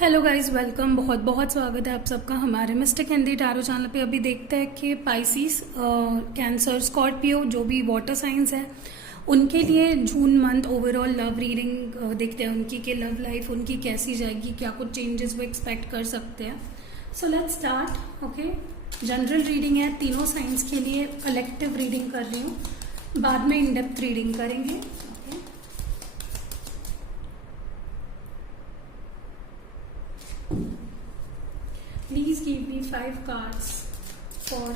Hello guys, welcome. बहुत बहुत स्वागत है आप सबका हमारे मिस्टेक हिंदी टैरो चैनल पे। अभी देखते हैं कि पाइसिस, कैंसर, स्कॉर्पियो जो भी वाटर साइंस है उनके लिए June month overall love reading देखते हैं उनकी कि लव लाइफ उनकी कैसी जाएगी, क्या कुछ चेंजेस वो एक्सपेक्ट कर सकते हैं। So let's start. Okay, general reading है तीनों साइंस के लिए, कलेक्टिव रीडिंग कर रही हूँ, बाद में इन डेप्थ रीडिंग करेंगे। Please give me 5 cards for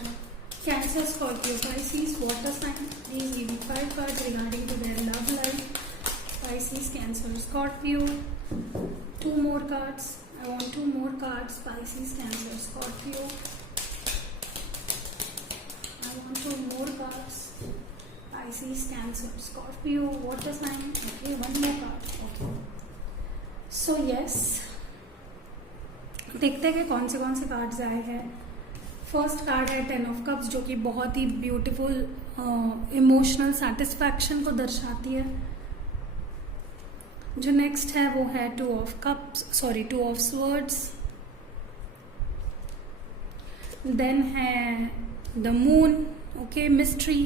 Cancer, Scorpio, Pisces, water sign. Please give me 5 cards regarding to their love life. Pisces, Cancer, Scorpio. 2 more cards. I want 2 more cards. Pisces, Cancer, Scorpio. I want 2 more cards. Pisces, Cancer, Scorpio, water sign. Okay, 1 more card. Okay. So yes. देखते हैं कि कौन से cards आए हैं। First card है 10 of cups, जो कि बहुत ही ब्यूटीफुल इमोशनल सेटिस्फैक्शन को दर्शाती है। जो नेक्स्ट है वो है 2 of cups, 2 of swords. Then है the moon, okay, mystery.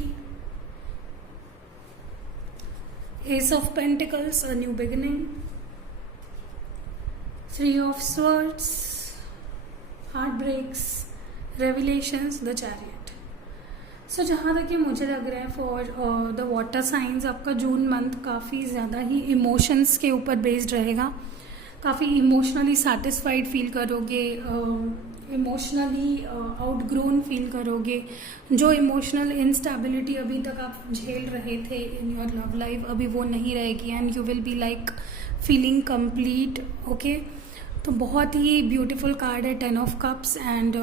Ace of pentacles, a new beginning. 3 of swords, heartbreaks, revelations, the chariot. So जहाँ तक कि मुझे लग रहा है फॉर द वाटर साइंस आपका जून मंथ काफ़ी ज़्यादा ही इमोशंस के ऊपर बेस्ड रहेगा। काफ़ी इमोशनली सेटिस्फाइड फील करोगे, इमोशनली आउटग्रोन फील करोगे। जो इमोशनल इंस्टेबिलिटी अभी तक आप झेल रहे थे इन योर लव लाइफ, अभी वो नहीं रहेगी and you will be like feeling complete. Okay, तो बहुत ही ब्यूटीफुल कार्ड है 10 ऑफ कप्स। एंड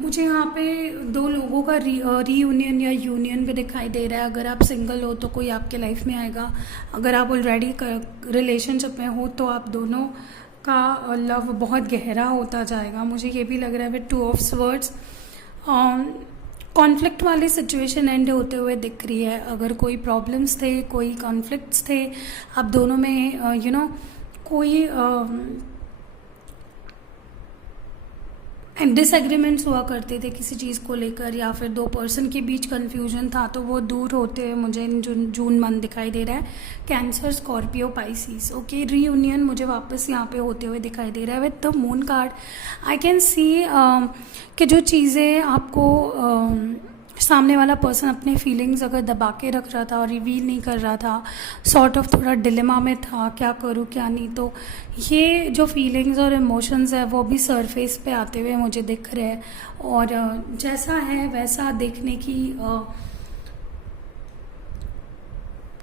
मुझे यहाँ पे 2 लोगों का रीयूनियन या यूनियन भी दिखाई दे रहा है। अगर आप सिंगल हो तो कोई आपके लाइफ में आएगा, अगर आप ऑलरेडी रिलेशनशिप में हो तो आप दोनों का लव बहुत गहरा होता जाएगा। मुझे ये भी लग रहा है विद 2 ऑफ स्वर्ड्स कॉन्फ्लिक्ट वाली सिचुएशन एंड होते हुए दिख रही है। अगर कोई प्रॉब्लम्स थे, कोई कॉन्फ्लिक्ट्स थे आप दोनों में, कोई डिसएग्रीमेंट्स हुआ करते थे किसी चीज़ को लेकर, या फिर 2 पर्सन के बीच कन्फ्यूजन था, तो वो दूर होते हुए मुझे इन जून मंथ दिखाई दे रहा है। Cancer, Scorpio, Pisces, okay, reunion मुझे वापस यहाँ पे होते हुए दिखाई दे रहा है with the moon card. I can see कि जो चीज़ें आपको सामने वाला पर्सन अपने फीलिंग्स अगर दबा के रख रहा था और रिवील नहीं कर रहा था, सॉर्ट ऑफ थोड़ा डिलेमा में था, क्या करूँ क्या नहीं, तो ये जो फीलिंग्स और इमोशंस है वो भी सरफेस पे आते हुए मुझे दिख रहे हैं। और जैसा है वैसा देखने की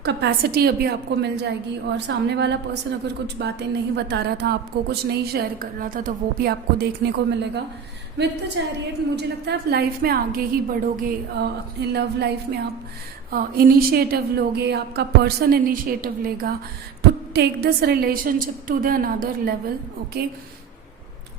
कैपेसिटी अभी आपको मिल जाएगी। और सामने वाला पर्सन अगर कुछ बातें नहीं बता रहा था आपको, कुछ नहीं शेयर कर रहा था, तो वो भी आपको देखने को मिलेगा। विद द चैरियट मुझे लगता है आप लाइफ में आगे ही बढ़ोगे, अपने लव लाइफ में आप इनिशिएटिव लोगे, आपका पर्सन इनिशिएटिव लेगा to take this relationship to the another level. Okay,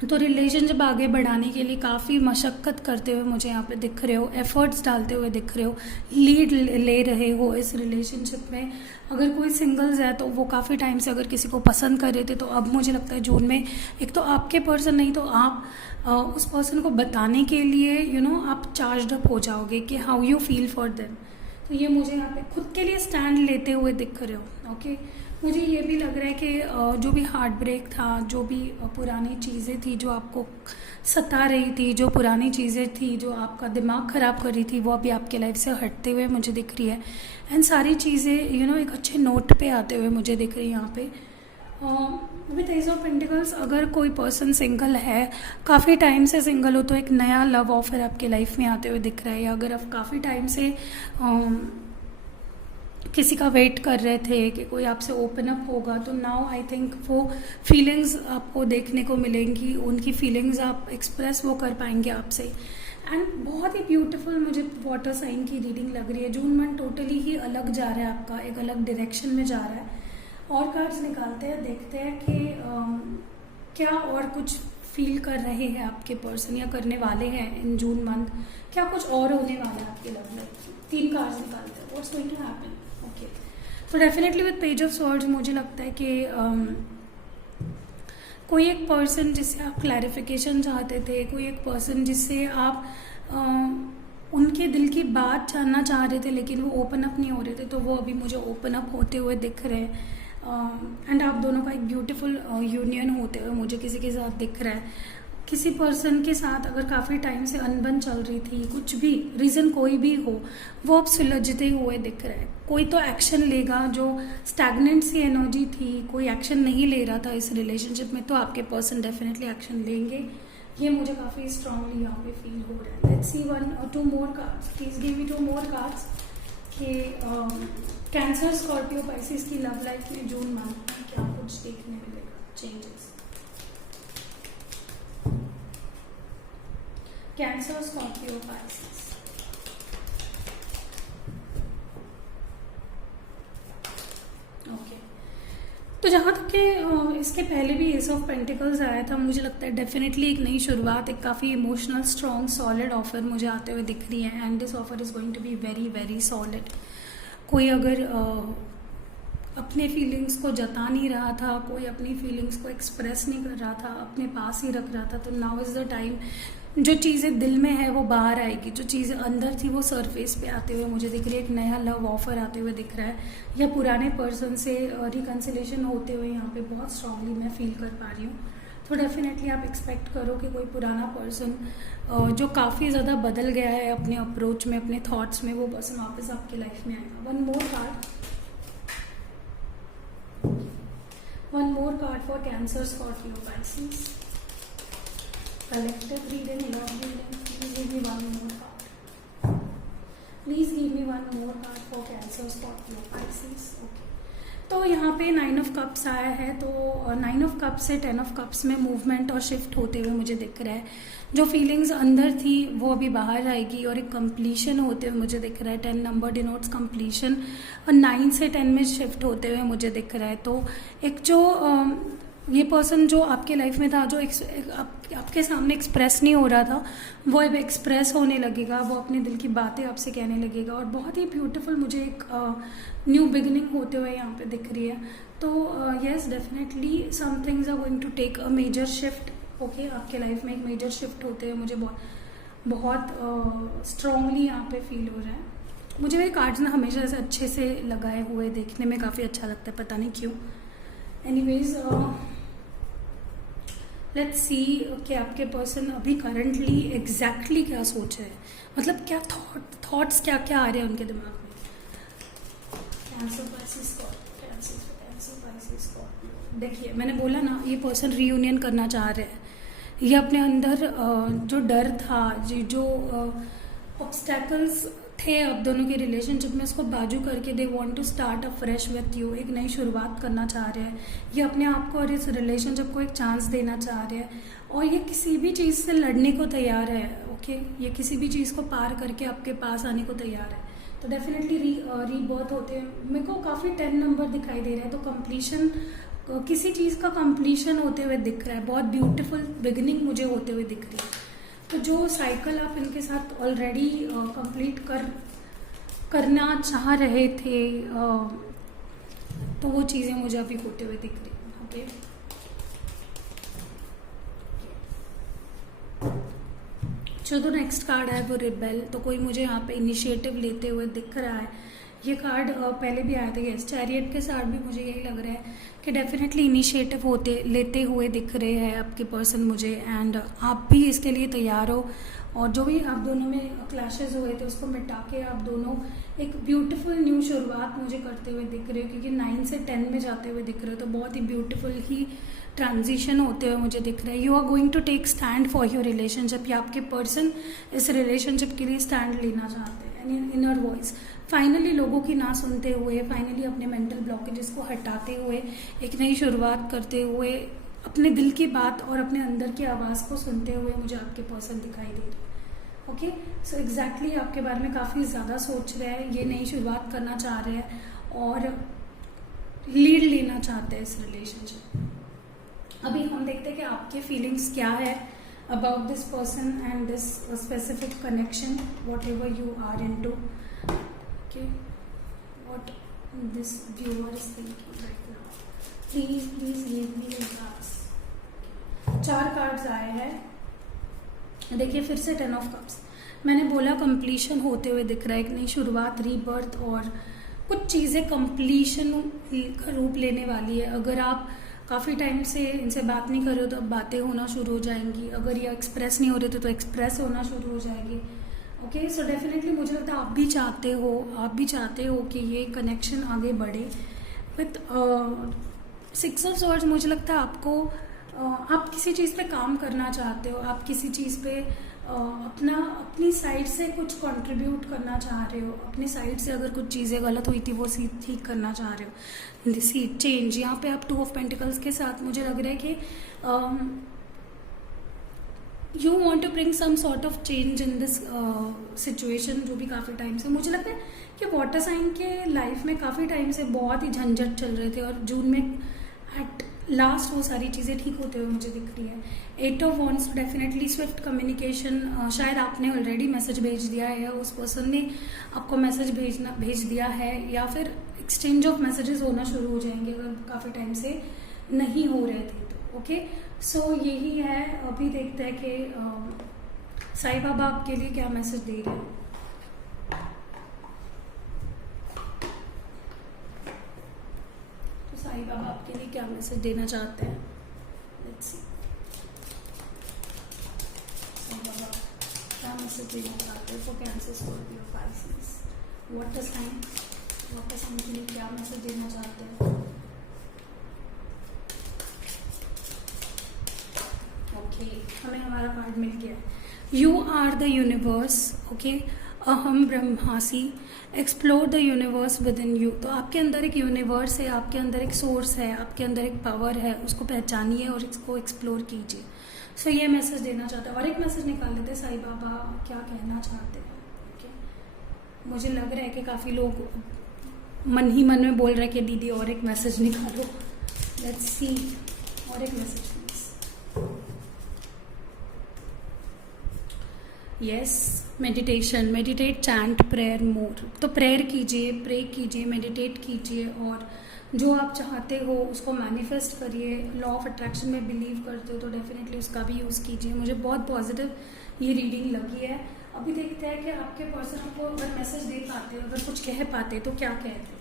तो रिलेशनशिप आगे बढ़ाने के लिए काफ़ी मशक्क़त करते हुए मुझे यहाँ पे दिख रहे हो, एफर्ट्स डालते हुए दिख रहे हो, लीड ले रहे हो इस रिलेशनशिप में। अगर कोई सिंगल्स है तो वो काफ़ी टाइम से अगर किसी को पसंद कर रहे थे, तो अब मुझे लगता है जून में एक तो आपके पर्सन नहीं तो आप उस पर्सन को बताने के लिए आप चार्ज अप हो जाओगे कि how you feel for them. तो ये मुझे यहाँ पे खुद के लिए स्टैंड लेते हुए दिख रहे हो। ओके, मुझे ये भी लग रहा है कि जो भी हार्ट ब्रेक था, जो भी पुरानी चीज़ें थी जो आपको सता रही थी, जो पुरानी चीज़ें थी जो आपका दिमाग ख़राब कर रही थी, वो अभी आपके लाइफ से हटते हुए मुझे दिख रही है। एंड सारी चीज़ें एक अच्छे नोट पे आते हुए मुझे दिख रही है यहाँ पे। विद एज ऑफ पेंटिकल्स, अगर कोई पर्सन सिंगल है, काफ़ी टाइम से सिंगल हो, तो एक नया लव ऑफर आपके लाइफ में आते हुए दिख रहा है। या अगर आप काफ़ी टाइम से किसी का वेट कर रहे थे कि कोई आपसे ओपन अप होगा, तो नाउ आई थिंक वो फीलिंग्स आपको देखने को मिलेंगी, उनकी फीलिंग्स आप एक्सप्रेस वो कर पाएंगे आपसे। एंड बहुत ही ब्यूटीफुल मुझे वाटर साइन की रीडिंग लग रही है। जून मंथ टोटली ही अलग जा रहा है आपका, एक अलग डायरेक्शन में जा रहा है। और कार्ड्स निकालते हैं, देखते हैं कि क्या और कुछ फील कर रहे हैं आपके पर्सन या करने वाले हैं इन जून मंथ, क्या कुछ और होने वाला है आपके लव लाइफ में। 3 कार्ड्स निकालते हैं, what's going to happen. Okay, तो definitely with page of swords मुझे लगता है कि कोई एक पर्सन जिससे आप क्लैरिफिकेशन चाहते थे, कोई एक पर्सन जिससे आप उनके दिल की बात जानना चाह रहे थे लेकिन वो ओपन अप नहीं हो रहे थे, तो वो अभी मुझे ओपन अप होते हुए दिख रहे हैं। एंड आप दोनों का एक ब्यूटीफुल यूनियन होते हुए मुझे किसी के साथ दिख रहा है। किसी पर्सन के साथ अगर काफ़ी टाइम से अनबन चल रही थी, कुछ भी रीज़न कोई भी हो, वो अब सुलझते हुए दिख रहा है। कोई तो एक्शन लेगा, जो स्टैग्नेंट सी एनर्जी थी, कोई एक्शन नहीं ले रहा था इस रिलेशनशिप में, तो आपके पर्सन डेफिनेटली एक्शन लेंगे। ये मुझे काफ़ी स्ट्रांगली यहाँ पे फील हो रहा है। Let's see 1 or 2 more cards, please give me 2 more cards कि कैंसर, स्कॉर्पियो, पाइसिस की लव लाइफ में जून मंथ में क्या कुछ देखने मिलेगा, changes. Cancer, Scorpio, Pisces. Okay, तो जहाँ तक कि इसके पहले भी एस ऑफ पेंटिकल्स आया था, मुझे लगता है डेफिनेटली एक नई शुरुआत, एक काफ़ी इमोशनल, स्ट्रॉन्ग, सॉलिड ऑफर मुझे आते हुए दिख रही है। And this offer is going to be very very solid. कोई अगर अपने फीलिंग्स को जता नहीं रहा था, कोई अपनी फीलिंग्स को एक्सप्रेस नहीं कर रहा था, अपने पास ही रख रहा था, तो नाउ इज़ द टाइम जो चीज़ें दिल में है वो बाहर आएगी, जो चीज़ें अंदर थी वो सरफेस पे आते हुए मुझे दिख रही है। एक नया लव ऑफर आते हुए दिख रहा है, या पुराने पर्सन से रिकन्सिलेशन होते हुए यहाँ पे बहुत स्ट्रांगली मैं फील कर पा रही हूँ। तो डेफिनेटली आप एक्सपेक्ट करो कि कोई पुराना पर्सन जो काफ़ी ज़्यादा बदल गया है अपने अप्रोच में, अपने थॉट्स में, वो पर्सन वापस आपकी लाइफ में आएगा। One more card for cancer, Scorpio, Pisces. Collective reading, love reading. Please give me one more card. Please give me one more card for Cancer, Scorpio, Pisces. Okay. तो यहाँ पे 9 of Cups आया है, तो 9 of Cups से 10 of Cups में movement और shift होते हुए मुझे दिख रहा है। जो फीलिंग्स अंदर थी वो अभी बाहर आएगी और एक कंप्लीशन होते हुए मुझे दिख रहा है। 10 नंबर डिनोट्स कंप्लीशन, और 9 से 10 में शिफ्ट होते हुए मुझे दिख रहा है। तो एक जो ये पर्सन जो आपके लाइफ में था, जो आपके सामने एक्सप्रेस नहीं हो रहा था, वो अब एक्सप्रेस होने लगेगा, वो अपने दिल की बातें आपसे कहने लगेगा, और बहुत ही ब्यूटीफुल मुझे एक न्यू बिगिनिंग होते हुए यहाँ पे दिख रही है। तो yes, definitely some things are going to take a major shift. Okay, आपके लाइफ में एक मेजर शिफ्ट होते हुए मुझे बहुत स्ट्रांगली यहाँ पे फील हो रहा है। मुझे मेरे कार्ड्स ना हमेशा ऐसे अच्छे से लगाए हुए देखने में काफ़ी अच्छा लगता है, पता नहीं क्यों। एनीवेज, लेट्स सी कि आपके पर्सन अभी करंटली एग्जैक्टली क्या सोच रहे हैं, मतलब क्या थॉट्स क्या क्या आ रहे हैं उनके दिमाग में। Cancer, Pisces, Scorpio. देखिए, मैंने बोला ना, ये पर्सन रीयूनियन करना चाह रहे हैं। ये अपने अंदर जो डर था, जो ऑब्स्टैकल्स थे अब दोनों के रिलेशनशिप में, उसको बाजू करके they want to start a fresh with you, एक नई शुरुआत करना चाह रहे हैं। ये अपने आप को और इस रिलेशनशिप को एक चांस देना चाह रहे हैं, और ये किसी भी चीज़ से लड़ने को तैयार है। ओके, ये किसी भी चीज़ को पार करके आपके पास आने को तैयार है। तो डेफिनेटली रीबर्थ होते हैं। मेरे को काफ़ी 10 नंबर दिखाई दे रहा है, तो कंप्लीशन, किसी चीज़ का कंप्लीशन होते हुए दिख रहा है, बहुत ब्यूटीफुल बिगिनिंग मुझे होते हुए दिख रही है। तो जो साइकिल आप इनके साथ ऑलरेडी कंप्लीट करना चाह रहे थे, तो वो चीज़ें मुझे अभी होते हुए दिख रही हैं। ओके, जो तो नेक्स्ट कार्ड है वो रिबेल। तो कोई मुझे यहाँ पे इनिशिएटिव लेते हुए दिख रहा है। ये कार्ड पहले भी आया था, यस, चैरियट के साथ भी मुझे यही लग रहा है कि डेफिनेटली इनिशिएटिव लेते हुए दिख रहे हैं आपके पर्सन मुझे, एंड आप भी इसके लिए तैयार हो। और जो भी आप दोनों में क्लैशेस हुए थे उसको मिटा के आप दोनों एक ब्यूटीफुल न्यू शुरुआत मुझे करते हुए दिख रहे हो, क्योंकि 9 से 10 में जाते हुए दिख रहे हो, तो बहुत ही ब्यूटीफुल ही ट्रांजिशन होते हुए मुझे दिख रहा है। You are going to take stand for your relationship, या आपके पर्सन इस रिलेशनशिप के लिए स्टैंड लेना चाहते हैं। इनर वॉइस फाइनली लोगों की ना सुनते हुए, फाइनली अपने मेंटल ब्लॉकेजेस को हटाते हुए, एक नई शुरुआत करते हुए, अपने दिल की बात और अपने अंदर की आवाज़ को सुनते हुए मुझे आपके पर्सन दिखाई दे रहे हैं। ओके, सो एग्जैक्टली आपके बारे में काफ़ी ज़्यादा सोच रहे हैं, ये नई शुरुआत करना चाह रहे हैं और लीड लेना चाहते हैं इस रिलेशनशिप। अभी हम देखते हैं कि आपके फीलिंग्स क्या है about this person and this specific connection, whatever you are into. Okay, this viewer is thinking right now. Please give me the cards. 4 cards आए हैं। देखिए फिर से 10 ऑफ कप्स। मैंने बोला कंप्लीशन होते हुए दिख रहा है, एक नई शुरुआत, रीबर्थ, और कुछ चीज़ें कंप्लीशन का रूप लेने वाली है। अगर आप काफ़ी टाइम से इनसे बात नहीं कर रहे हो तो अब बातें होना शुरू हो जाएंगी। अगर ये एक्सप्रेस नहीं हो रहे थे तो एक्सप्रेस होना शुरू हो जाएगी। ओके, सो डेफिनेटली मुझे लगता है आप भी चाहते हो कि ये कनेक्शन आगे बढ़े। विथ 6 ऑफ सॉर्ड्स मुझे लगता है आपको आप किसी चीज़ पे काम करना चाहते हो, आप किसी चीज़ पे अपनी साइड से कुछ कंट्रीब्यूट करना चाह रहे हो। अपनी साइड से अगर कुछ चीज़ें गलत हुई थी वो ठीक करना चाह रहे हो। दिस चेंज, यहाँ पे आप 2 ऑफ पेंटिकल्स के साथ मुझे लग रहा है कि you want to bring some sort of change in this situation, जो भी काफ़ी टाइम से मुझे लगता है कि वाटर साइन के लाइफ में काफ़ी टाइम से बहुत ही झंझट चल रहे थे और जून में एट लास्ट वो सारी चीज़ें ठीक होते हुए मुझे दिख रही है। 8 of wands, definitely Swift communication. शायद आपने ऑलरेडी मैसेज भेज दिया है या उस पर्सन ने आपको मैसेज भेज दिया है, या फिर एक्सचेंज ऑफ मैसेजेस होना शुरू हो जाएंगे अगर काफ़ी टाइम से नहीं हो रहे थे तो। ओके, सो यही है। अभी देखते हैं कि साईं बाबा आपके लिए क्या मैसेज दे रहे हैं। साईं बाबा आपके लिए क्या मैसेज देना चाहते हैं, लेट्स सी। साईं बाबा क्या मैसेज देना चाहते हैं for cancer, Scorpio, Pisces, water sign के लिए क्या मैसेज देना चाहते हैं। ओके, हमें हमारा कार्ड मिल गया। You are the universe. Okay, अहम ब्रह्मासी, explore the universe within you. तो आपके अंदर एक यूनिवर्स है, आपके अंदर एक सोर्स है, आपके अंदर एक पावर है, उसको पहचानिए और इसको एक्सप्लोर कीजिए। सो ये मैसेज देना चाहता है। और एक मैसेज निकाल लेते हैं, साईं बाबा क्या कहना चाहते हैं। ओके, मुझे लग रहा है कि काफ़ी लोग मन ही मन में बोल रहे हैं कि दीदी और एक मैसेज निकालो। लेट्स सी, और एक message please. Yes, meditation, meditate, chant, prayer more. तो प्रेयर कीजिए, प्रे कीजिए, मेडिटेट कीजिए और जो आप चाहते हो उसको मैनिफेस्ट करिए। लॉ ऑफ अट्रैक्शन में बिलीव करते हो तो डेफिनेटली उसका भी यूज़ कीजिए। मुझे बहुत पॉजिटिव ये रीडिंग लगी है। अभी देखते हैं कि आपके पर्सन आपको अगर मैसेज दे पाते, अगर कुछ कह पाते तो क्या कहते।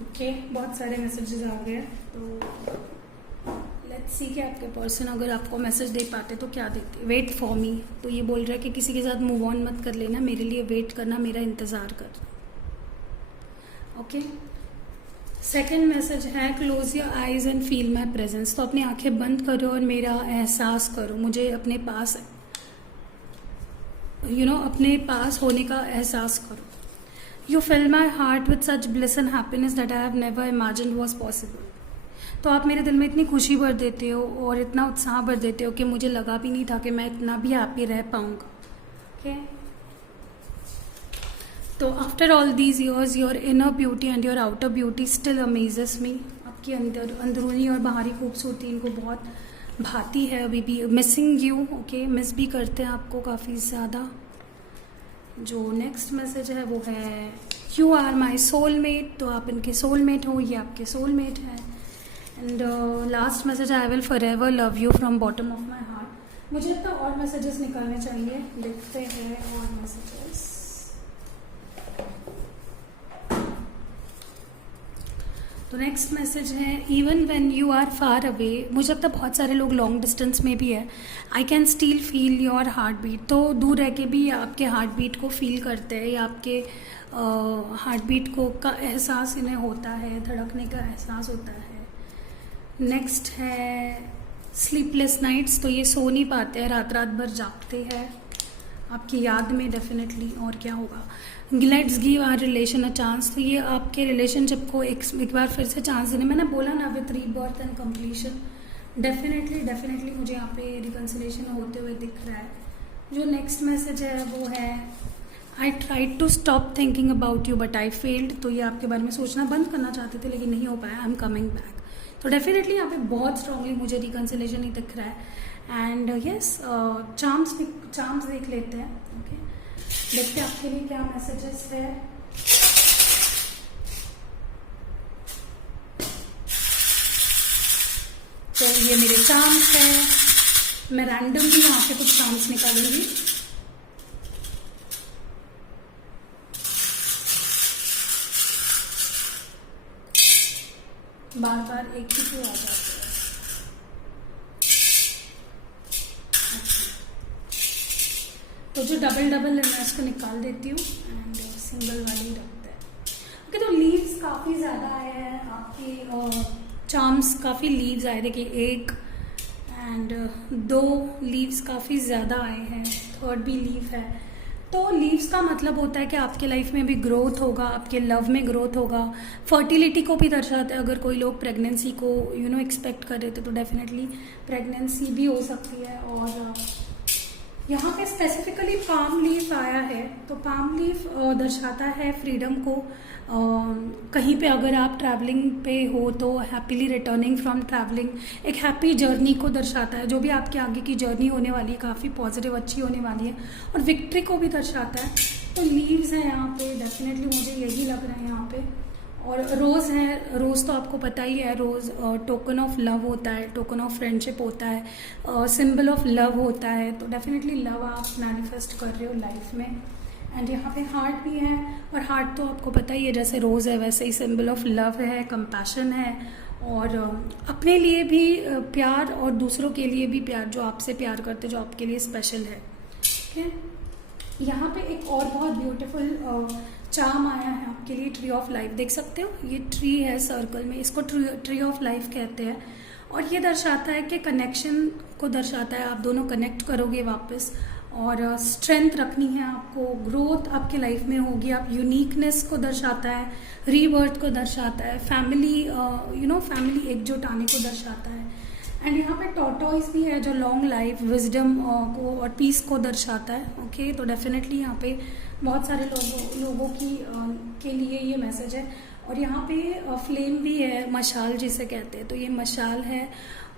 ओके, बहुत सारे मैसेजेस आ गए हैं, तो लेट्स सी कि आपके पर्सन अगर आपको मैसेज दे पाते तो क्या देते। वेट फॉर मी, तो ये बोल रहा है कि किसी के साथ मूव ऑन मत कर लेना, मेरे लिए वेट करना, मेरा इंतज़ार करना। ओके, सेकेंड मैसेज है close your eyes and feel my presence. तो अपनी आंखें बंद करो और मेरा एहसास करो, मुझे अपने पास अपने पास होने का एहसास करो। You fill my heart with such bliss and happiness that I have never imagined was possible. तो आप मेरे दिल में इतनी खुशी भर देते हो और इतना उत्साह भर देते हो कि मुझे लगा भी नहीं था कि मैं इतना भी हैप्पी रह पाऊँगा। ओके, तो after all these years your inner beauty and your outer beauty still amazes me. आपकी अंदरूनी और बाहरी खूबसूरती इनको बहुत भाती है अभी भी। मिसिंग यू, ओके, मिस भी करते हैं आपको काफ़ी ज़्यादा। जो नेक्स्ट मैसेज है वो है यू आर माई सोलमेट। तो आप इनके सोलमेट हो, ये आपके सोलमेट है। And last message, I will for ever love you from bottom of my heart. मुझे लगता है और मैसेजेस निकालने चाहिए, देखते हैं और मैसेजेस। तो नेक्स्ट मैसेज है even when you are far away. मुझे लगता है बहुत सारे लोग लॉन्ग डिस्टेंस में भी है। I can still feel your heartbeat. तो दूर रह के भी आपके हार्ट बीट को फील करते हैं या आपके हार्ट बीट को का एहसास इन्हें होता है, धड़कने का एहसास होता है। नेक्स्ट है स्लीपलेस नाइट्स। तो ये सो नहीं पाते हैं, रात रात भर जागते हैं आपकी याद में डेफिनेटली। और क्या होगा, let's give our relation a chance. तो ये आपके रिलेशनशिप को एक बार फिर से चांस देने। मैंने बोला ना with rebirth and completion, definitely मुझे यहाँ पे रिकन्सिलेशन होते हुए दिख रहा है। जो नेक्स्ट मैसेज है वो है I tried to stop thinking about you but I failed. तो ये आपके बारे में सोचना बंद करना चाहते थे लेकिन नहीं हो पाया। I am coming back. तो डेफिनेटली यहाँ पे बहुत स्ट्रांगली मुझे रिकंसिलेशन ही दिख रहा है। एंड यस, चार्म्स देख लेते हैं। ओके, देखते हैं आपके लिए क्या मैसेजेस है। तो ये मेरे चार्म्स है, मैं रैंडमली यहाँ पे कुछ चार्म्स निकालूंगी। बार बार एक ही पे आ जाते हैं। तो जो डबल है मैं इसको निकाल देती हूँ एंड सिंगल वाली रखते हैं। ओके, तो लीव्स काफ़ी ज़्यादा आए हैं आपके, चार्म्स काफ़ी लीव्स आए। देखिए, 1 एंड 2 लीव्स काफ़ी ज़्यादा आए हैं, 3rd भी लीव है। तो लीव्स का मतलब होता है कि आपके लाइफ में भी ग्रोथ होगा, आपके लव में ग्रोथ होगा। फर्टिलिटी को भी दर्शाता है। अगर कोई लोग प्रेगनेंसी को एक्सपेक्ट कर रहे थे तो डेफिनेटली प्रेगनेंसी भी हो सकती है। और यहाँ पे स्पेसिफिकली पाम लीफ आया है, तो पाम लीफ दर्शाता है फ्रीडम को। कहीं पे अगर आप ट्रैवलिंग पे हो तो हैप्पीली रिटर्निंग फ्रॉम ट्रैवलिंग, एक हैप्पी जर्नी को दर्शाता है। जो भी आपके आगे की जर्नी होने वाली है काफ़ी पॉजिटिव अच्छी होने वाली है, और विक्ट्री को भी दर्शाता है। तो लीव्स हैं यहाँ पे, डेफिनेटली मुझे यही लग रहा है यहाँ पे। और रोज़ है, रोज़ तो आपको पता ही है, रोज़ टोकन ऑफ लव होता है, टोकन ऑफ फ्रेंडशिप होता है, सिंबल ऑफ लव होता है। तो डेफिनेटली लव आप मैनिफेस्ट कर रहे हो लाइफ में। एंड यहाँ पे हार्ट भी है, और हार्ट तो आपको पता ही है, जैसे रोज़ है वैसे ही सिंबल ऑफ लव है, कंपैशन है, और अपने लिए भी प्यार और दूसरों के लिए भी प्यार, जो आपसे प्यार करते, जो आपके लिए स्पेशल है। ठीक है, यहाँ पे एक और बहुत ब्यूटीफुल चार्म आया है आपके लिए, ट्री ऑफ लाइफ। देख सकते हो, ये ट्री है सर्कल में, इसको ट्री ऑफ लाइफ कहते हैं। और ये दर्शाता है कि कनेक्शन को दर्शाता है, आप दोनों कनेक्ट करोगे वापस, और स्ट्रेंथ रखनी है आपको, ग्रोथ आपके लाइफ में होगी। आप यूनिकनेस को दर्शाता है, रीबर्थ को दर्शाता है, फैमिली फैमिली एकजुट आने को दर्शाता है। एंड यहाँ पे टॉर्टोइस भी है जो लॉन्ग लाइफ, विजडम को और पीस को दर्शाता है। ओके, तो डेफिनेटली यहाँ पे बहुत सारे लोगों के लिए ये मैसेज है। और यहाँ पे फ्लेम भी है, मशाल जिसे कहते हैं, तो ये मशाल है,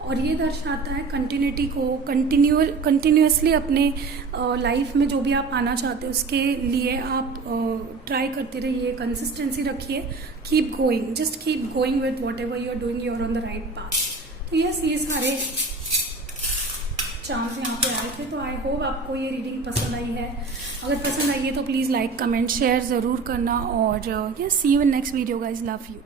और ये दर्शाता है कंटिन्यूटी को, कंटिन्यूसली अपने लाइफ में जो भी आप पाना चाहते हो उसके लिए आप ट्राई करते रहिए, कंसिस्टेंसी रखिए, keep going, just keep going with whatever you are doing, you are on the right path. तो यस, ये सारे चांस यहाँ पे आए थे। तो आई होप आपको ये रीडिंग पसंद आई है। अगर पसंद आई है तो प्लीज़ लाइक, कमेंट, शेयर ज़रूर करना। और yes, see you in next video guys, love you.